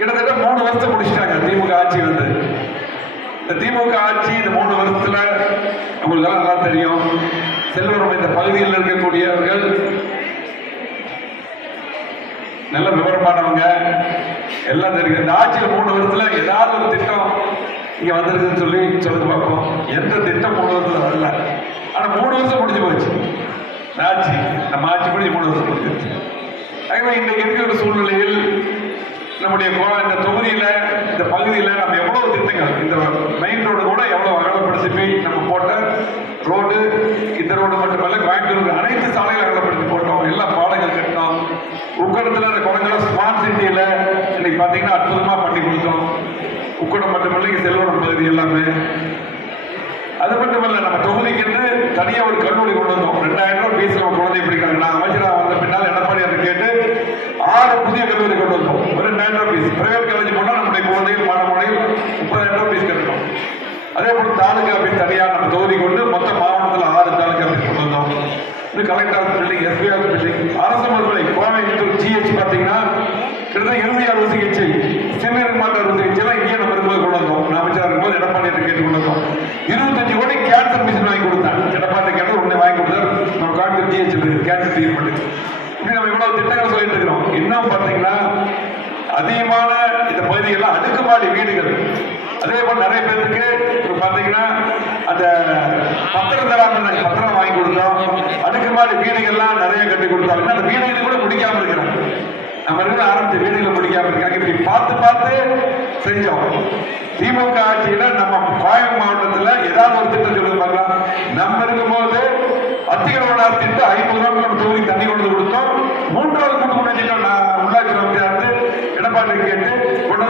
கிட்டத்தட்ட 3 வருஷத்தை முடிச்சிட்டாங்க திமுக ஆட்சி வந்து. இந்த திமுக ஆட்சி இந்த 3 வருஷத்துல உங்களுக்கு நல்லா தெரியும், செல்வரம் இந்த பகுதியில் இருக்கக்கூடியவர்கள் நல்ல விவரமானவங்க எல்லாம் தெரியும். இந்த ஆட்சியில் 3 வருஷத்துல ஏதாவது ஒரு திட்டம் இங்க வந்திருக்குன்னு சொல்லி பார்ப்போம். எந்த திட்டம் 3 வருஷத்துல வரல. ஆனா 3 வருஷம் முடிஞ்சு போச்சு ஆட்சி. நம்ம ஆட்சி முடிஞ்சு 3 வருஷம் முடிஞ்சிருச்சு. ஆகவே இன்றைக்கு இருக்கிற சூழ்நிலையில் நம்முடைய இந்த தொகுதியில இந்த பகுதியில் நம்ம எவ்வளவு திட்டங்கள், இந்த மெயின் ரோடு கூட எவ்வளவு அகலப்படுத்தி நம்ம போட்ட ரோடு, இந்த ரோடு மட்டுமல்ல கோயம்புத்தூருக்கு அனைத்து சாலைகள் அகலப்படுத்தி போட்டோம். எல்லா பாலங்கள் கட்டினோம். உக்கடத்துல அந்த குளங்கலம் ஸ்மார்ட் சிட்டியில இன்னைக்கு பாத்தீங்கன்னா அற்புதமா பண்ணி கொடுத்தோம். உக்கடம் மட்டுமல்ல இங்க செல்வரம் பகுதி எல்லாமே. அது மட்டுமல்ல, நம்ம தொகுதிக்கு தனியா ஒரு கல்லூரி கொண்டு வந்தோம். 2000 ரூபாய் ஃபீஸ் நம்ம குழந்தை படிக்கிறாங்க. நான் அமைச்சராக வந்த பின்னால் எடப்பாடி அதை கேட்டு 6 புதிய கல்லூரி கொண்டு வந்தோம். ஒரு 2000 ரூபாய் ஃபீஸ். பிரைவேட் காலேஜ் போனால் நம்முடைய குழந்தைகள் மாணவர்கள் 30,000 ரூபாய் ஃபீஸ் கட்டணும். அதே போல தாலுகா ஆஃபீஸ் தனியாக நம்ம தொகுதி கொண்டு மொத்தம் மாவட்டத்தில் 6 தாலுகா ஆஃபீஸ் கொண்டு வந்தோம். இது collector office building, SP office building, அரசு மருத்துவமனை கோயம்புத்தூர் ஜிஹெச் பார்த்தீங்கன்னா கிட்டத்தட்ட 20 அறுவை சிகிச்சை, சிறுநீர் மாற்று அறுவை சிகிச்சை எல்லாம் இங்கே நம்ம இருக்கும்போது கொண்டு வந்தோம். நான் அமைச்சராக இருக்கும்போது எடப்பாடி கேட்டு கொண்டு வந்தோம். 25 கோடி கேன்சர் மிஷின் வாங்கி கொடுத்தேன். எடப்பாடி கேட்டு உடனே வாங்கி கொடுத்தாரு. நம்ம கோயம்புத்தூர் ஜிஹெச் கேன்சர் ட்ரீட்மெண்ட். இப்படி நம்ம இவ்வளவு திட்டங்கள் சொல்லிட்டு இருக்கிறோம். இன்னும் பார்த்தீங்கன்னா அதிகமான இந்த பகுதியெல்லாம் அடுக்குமாடி வீடுகள். அதே போல நிறைய பேருக்கு பார்த்தீங்கன்னா அந்த பத்திரம் தராங்க, பத்திரம் வாங்கி கொடுத்தோம். அடுக்குமாடி வீடுகள்லாம் நிறைய கட்டி கொடுத்தாங்க. அந்த வீடுகள் கூட முடிக்காம இருக்கிறாங்க. நம்ம இருக்கிற ஆரம்பிச்ச வீடுகளை முடிக்காம இருக்காங்க. இப்படி பார்த்து செஞ்சோம். திமுக ஆட்சியில நம்ம கோயம் மாவட்டத்தில் ஏதாவது ஒரு திட்டம் சொல்லுங்க பார்க்கலாம். நம்ம இருக்கும்போது அத்திகரவனார் திட்டம் 50 ரூபாய் நம்ம தொகுதி தண்ணி கொண்டு கொடுத்தோம். 3வது கூட்டு திட்டம் நான் உள்ளாட்சி அமைச்சர் எடப்பாடி கேட்டு கொண்டு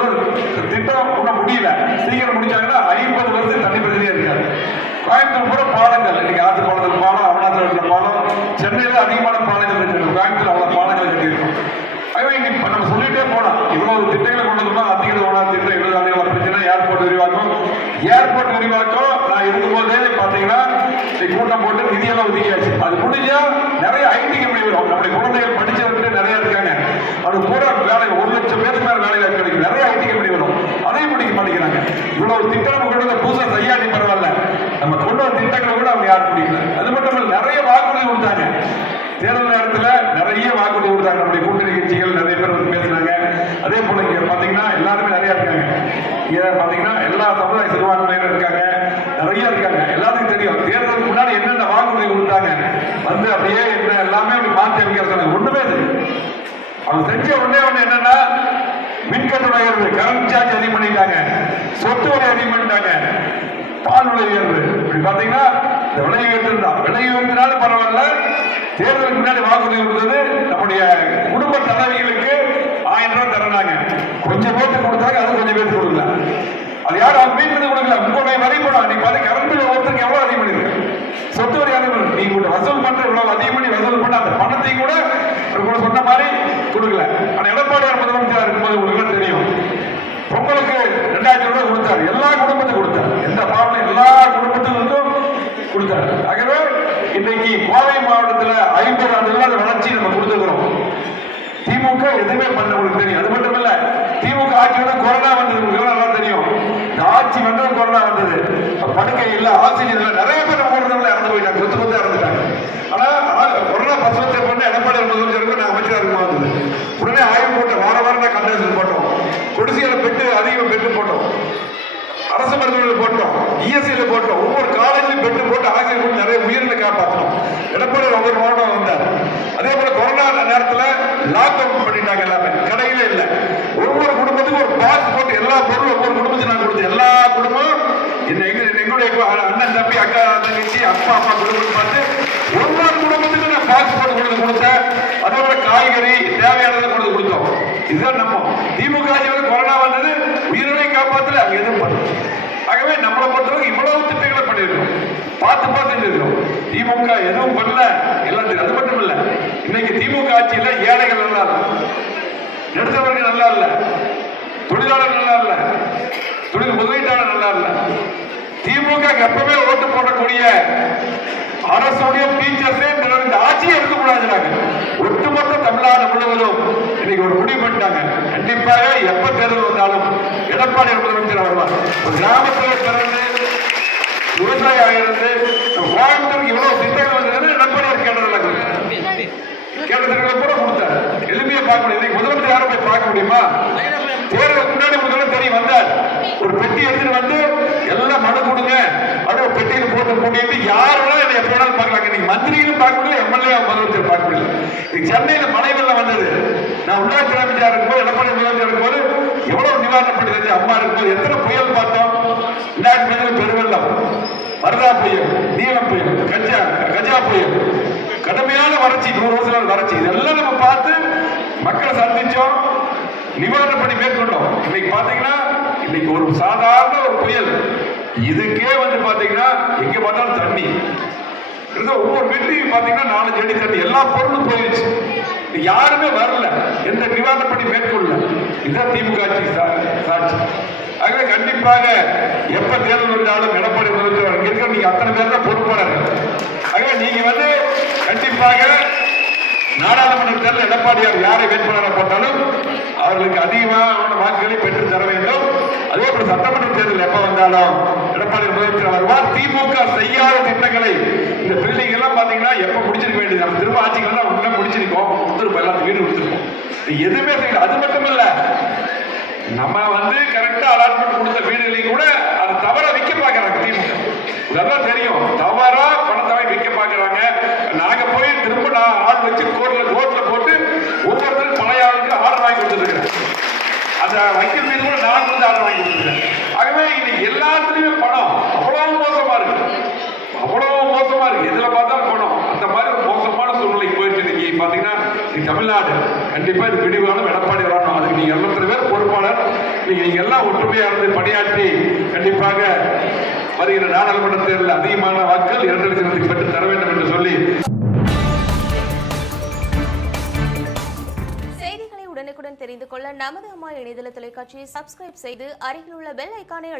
திட்டம் ஒன்றும் முடியல. சீக்கிரம் முடிச்சாங்கன்னா 50 வருஷம் தண்ணி பிரச்சனையா இருக்காது. கோயம்புத்தூர் கூட பாலங்கள், இன்னைக்கு ஆத்து பாலத்தில் பாலம், அவனாத்திரத்தில் பாலம், சென்னையில் அதிகமான பாலங்கள் இருக்கு. கோயம்புத்தூர் அவ்வளவு பாலங்கள் கட்டியிருக்கோம். ஆகவே இப்ப நம்ம சொல்லிட்டே போனோம். இவ்வளவு திட்டங்களை கொண்டு வந்தோம். அத்திகரவனார் திட்டம் 70 ஆண்டுகள் பிரச்சனை. ஏர்போர்ட் விரிவாக்கம் நான் இருக்கும்போதே பாத்தீங்கன்னா கூட்டம் போட்டு நிதியெல்லாம் ஒதுக்கியாச்சு. அது முடிஞ்சா நிறைய ஐடி கம்பெனி வரும். நம்முடைய குழந்தைகள் படிச்சவர்கிட்ட நிறைய இருக்காங்க. அது கூட வேலை 1 லட்சம் பேருக்கு மேல வேலை வாய்ப்பு கிடைக்கும். நிறைய ஐடி கம்பெனி வரும். அதையும் முடிக்க மாட்டேங்கிறாங்க. இவ்வளவு திட்டம் கொண்டு புதுசா செய்யாடி பரவாயில்ல. நம்ம கொண்டு வந்த திட்டங்களை கூட அவங்க யாரும் முடிக்கல. அது மட்டும் இல்ல, நிறைய வாக்குறுதி கொடுத்தாங்க. தேர்தல் நேரத்தில் நிறைய வாக்குறுதி கொடுத்தாங்க. நம்முடைய கூட்டணி கட்சிகள் நிறைய பேர் வந்து பேசினாங்க. அதே போல இங்க பாத்தீங்கன்னா எல்லாருமே நிறைய இருக்காங்க. இங்க பாத்தீங்கன்னா எல்லா சமுதாய சிறுபான்மையினர் இருக்காங்க, நிறைய இருக்காங்க. எல்லாத்துக்கும் தெரியும் தேர்தலுக்கு முன்னாடி என்னென்ன வாக்குறுதி கொடுத்தாங்க. வந்து அப்படியே என்ன எல்லாமே அப்படி மாற்றி அமைக்கிறாங்க. ஒண்ணுமே அவங்க செஞ்ச ஒண்ணே என்னன்னா மின்கட்டண உயர்வு, கரண்ட் சார்ஜ் அதிகம் பண்ணிட்டாங்க, சொத்து வரி அதிகம் பண்ணிட்டாங்க, பால் விலை உயர்வு. இப்படி பாத்தீங்கன்னா இந்த விலை உயர்த்திருந்தா விலை உயர்த்தினாலும் பரவாயில்ல. தேர்தலுக்கு முன்னாடி வாக்குறுதி கொடுத்தது நம்முடைய குடும்ப தலைவிகளுக்கு 1000 ரூபாய் தர்றாங்க. கொஞ்சம் பேருக்கு கொடுத்தாங்க, அது கொஞ்சம் பேருக்கு கொடுக்கல. அது யாரும் அவங்க வீட்டுல கொடுக்கல. உங்களுடைய வரி போடும். நீ பாரு கரண்ட் பில் ஒருத்தருக்கு எவ்வளவு அதிகம் பண்ணிருக்க, சொத்து வரி அதிகம். நீங்க வசூல் பண்ற இவ்வளவு அதிகம் பண்ணி வசூல் பண்ண அந்த பணத்தையும் கூட சொன்ன மாதிரி கொடுக்கல. ஆனா எடப்பாடியார் முதலமைச்சர் இருக்கும்போது உங்களுக்கு தெரியும், பொங்கலுக்கு 2000 ரூபாய் கொடுத்தாரு. எல்லா குடும்பத்துக்கும் கொடுத்தாரு. எந்த பாவம் எல்லா குடும்பத்துக்கும் கொடுத்தாரு. ஆகவே இன்னைக்கு கோவை மாவட்டத்தில் 50 ஆண்டுகள் வளர்ச்சி நம்ம கொடுத்துக்கிறோம். திமுக எதுவுமே பண்ண உங்களுக்கு தெரியும். அது மட்டும் இல்ல, திமுக ஆட்சியோட கொரோனா வந்தது நல்லா தெரியும். இந்த ஆட்சி வந்தது கொரோனா வந்தது. படுக்கை இல்ல, ஆக்சிஜன் இல்ல, நிறைய பேர் ஊர்ல இறந்து போயிட்டாங்க, கொத்து இறந்துட்டாங்க. ஆனா கொரோனா பசுவத்தை பண்ண எடப்பாடி முதலமைச்சருக்கு நான் அமைச்சராக இருக்கும் வந்தது. உடனே ஆய்வு போட்டோம். வாரம் நான் கண்டென்ஸ் போட்டோம். கொடிசியில பெட்டு அதிகம் பெட்டு போட்டோம். அரசு மருத்துவமனையில் போட்டோம், இஎஸ்ஐல போட்டோம். ஒவ்வொரு காலேஜிலும் பெட்டு போட்டு ஆசிரியர் போட்டு நிறைய உயிரினை காப்பாற்றணும். எடப்பாடி ஒவ்வொரு மாவட்டம் வந்தார். அதே போல கொரோனா நேரத்தில் லாக்டவுன் பண்ணிட்டாங்க. எல்லாமே கடையிலே இல்லை. ஒவ்வொரு குடும்பத்துக்கும் ஒரு பாஸ் போட்டு எல்லா பொருளும் ஒவ்வொரு குடும்பத்துக்கு நான் கொடுத்தேன். எல்லா குடும்பமும் எங்களுடைய அண்ணன் தம்பி அக்கா தங்கச்சி அப்பா அம்மா குடும்பத்தை பார்த்து ஒவ்வொரு குடும்பத்துக்கும் நான் பாஸ் போட்டு கொடுத்தேன். அதே போல காய்கறி தேவையானதை கொண்டு கொடுத்தோம். இதுதான் நம்ம திமுக கொரோனா வந்தது உயிரினை காப்பாற்றல, அவங்க எதுவும் பண்ண. ஆகவே நம்மளை பொறுத்தவரைக்கும் இவ்வளவு திட்டங்களை பண்ணிருக்கோம். பார்த்து செஞ்சிருக்கோம். திமுக எதுவும் பண்ணல, எல்லாம் தெரியும். அது மட்டும் இல்ல, இன்னைக்கு திமுக ஆட்சியில ஏழைகள் நல்லா இல்ல, நடுத்தவர்கள் நல்லா இல்ல, தொழிலாளர் நல்லா இல்ல, தொழில் முதலீட்டாளர் நல்லா இல்ல. திமுக எப்பவுமே ஓட்டு போடக்கூடிய அரசுடைய டீச்சர்ஸே இந்த ஆட்சியை இருக்கக்கூடாது. ஒட்டுமொத்த தமிழ்நாடு முழுவதும் இன்னைக்கு ஒரு முடிவு பண்ணிட்டாங்க. கண்டிப்பாக எப்ப தேர்தல் எடப்பாடி முதலமைச்சர் வருவார். ஒரு கிராமத்தில் பிறந்து விவசாயியாக இருந்து கோயம்புத்தூருக்கு இவ்வளவு திட்டங்கள் வந்ததுன்னு எடப்பாடியார் கேட்டதுகளை கூட கொடுத்தார். எளிமையா பார்க்க முடியும். இன்னைக்கு முதலமைச்சர் யாரும் போய் பார்க்க முடியுமா? தேர்தலுக்கு முன்னாடி முதல்ல தெரிய வந்தார். ஒரு பெட்டி எடுத்துட்டு வந்து எல்லாம் மனு கொடுங்க, அது ஒரு பெட்டியில போட்டு கூட்டிட்டு யாரும் என்னை எப்ப வேணாலும் பார்க்கலாங்க. இன்னைக்கு மந்திரியும் பார்க்க முடியல, எம்எல்ஏ முதலமைச்சர் பார்க்க முடியல. இன்னைக்கு சென்னையில மழை வெள்ளம் வந்தது. நான் உள்ளாட்சி அமைச்சர் இருக்கும்போது எடப்பாடி முதலமைச்சர் இருக்கும்போது எவ்வளவு நிவாரணப்படுது. அம்மா இருக்கும்போது எத்தனை புயல் பார்த்தோம். 2000 பெருவெள்ளம், வரதா புயல், நீலம் புயல், கஜா புயல், கடுமையான வறட்சி, 100 வருஷம் வறட்சி, இதெல்லாம் நம்ம பார்த்து மக்களை சந்திச்சோம், நிவாரண பணி மேற்கொண்டோம். இன்னைக்கு பாத்தீங்கன்னா இன்னைக்கு ஒரு சாதாரண ஒரு புயல் இதுக்கே வந்து பாத்தீங்கன்னா எங்க பார்த்தாலும் தண்ணி. ஒவ்வொரு வீட்லையும் பாத்தீங்கன்னா 4 அடி தண்ணி, எல்லா பொருளும் போயிடுச்சு. யாருமே வரல, எந்த நிவாரண பணி மேற்கொள்ள. இதுதான் திமுக சாட்சி. ஆகவே கண்டிப்பாக எப்ப தேர்தல் வந்தாலும் எடப்பாடி முதலமைச்சர் இங்க இருக்க நீங்க அத்தனை பேர் தான் பொறுப்பாளர்கள். ஆகவே நீங்க வந்து கண்டிப்பாக நாடாளுமன்ற தேர்தல் எடப்பாடியார் யாரை வேட்பாளராக போட்டாலும் அவர்களுக்கு அதிகமான வாக்குகளை பெற்று தர வேண்டும். அதே போல சட்டமன்ற தேர்தல் எப்ப வந்தாலும் எடப்பாடி முதலமைச்சர் வருவார். திமுக செய்யாத திட்டங்களை இந்த பில்டிங் எல்லாம் பாத்தீங்கன்னா எப்ப முடிச்சிருக்க வேண்டியது, நம்ம திரும்ப ஆட்சிகள் தான் உடனே முடிச்சிருக்கோம், கொடுத்துருப்போம், எல்லாத்துக்கும் வீடு கொடுத்துருப்போம். எதுவுமே செய்யல. அது மட்டும் இல்ல, நம்ம வந்து கரெக்டா அலாட்மெண்ட் கொடுத்த வீடுகளையும் கூட அது தவற விற்க பாக்குறாங்க திமுக. இதெல்லாம் தெரியும், தவறா பணத்தை விற்க பாக்குறாங்க. நாங்க போய் திரும்ப ஆள் வச்சு கோர்ட்ல போட்டு ஒவ்வொருத்தரும் பழைய ஆளுக்கு ஆர்டர் வாங்கி கொடுத்துருக்கேன். அந்த வைக்கிற மீது கூட நான் வந்து ஆர்டர் வாங்கி கொடுத்துருக்கேன். ஆகவே இன்னைக்கு எல்லாத்துலயுமே பணம் அவ்வளவு மோசமா இருக்கு, அவ்வளவு மோசமா இருக்கு. எதுல பார்த்தாலும் பணம். அந்த மாதிரி ஒரு மோசமான சூழ்நிலைக்கு போயிட்டு இன்னைக்கு பாத்தீங்கன்னா தமிழ்நாடு கண்டிப்பா இது பிடிவாலும் எடப்பாடி வரணும். அதுக்கு நீங்க 70 பேர் பொறுப்பாளர். நீங்க எல்லாம் ஒற்றுமையா இருந்து பணியாற்றி கண்டிப்பாக வருகிற நாடாளுமன்ற தேர்தலில் அதிகமான வாக்குகள் 2 லட்சத்துக்கு பெற்று தர வேண்டும் என்று சொல்லி செய்திகளை உடனுக்குடன் தெரிந்து கொள்ள நமது அம்மா இணையதள தொலைக்காட்சியை சப்ஸ்கிரைப் செய்து அருகில் உள்ள பெல் ஐக்கானை